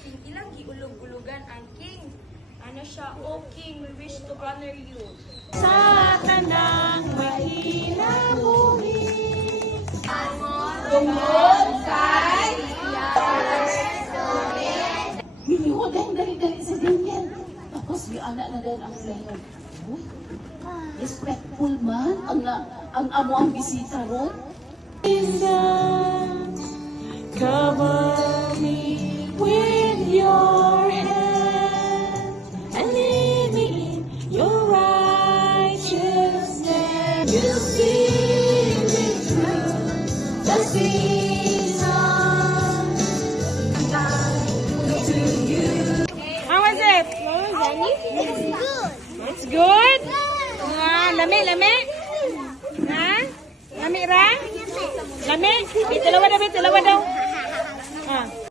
king ilang giulog-ulugan ang king. Ano siya, O king, we wish to honor you. Sa tanang mahinabuhi. Tungkol kay Hiniwa dahil dali-dali sa ganyan. Tapos may anak na dahil ang player. Uy, respectful man ang amo ang bisita ron. Kawan.